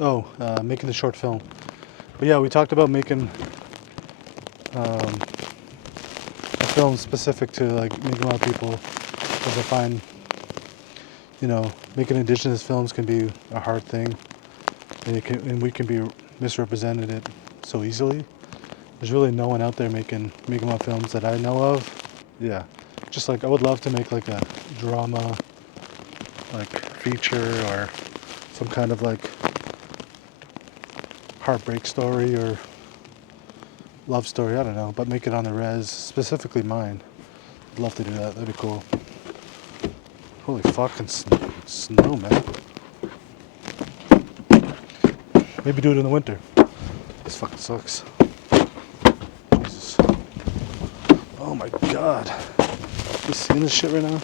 Making the short film. But yeah, we talked about making a film specific to like Mi'kmaq people, because I find, making indigenous films can be a hard thing, and we can be misrepresented it so easily. There's really no one out there making Mi'kmaq films that I know of. Yeah, just like I would love to make like a drama, like feature, or some kind of like heartbreak story or love story, I don't know, but make it on the res, specifically mine. I'd love to do that, that'd be cool. Holy fucking snow, man. Maybe do it in the winter. This fucking sucks. Jesus. Oh my god. You seeing this shit right now?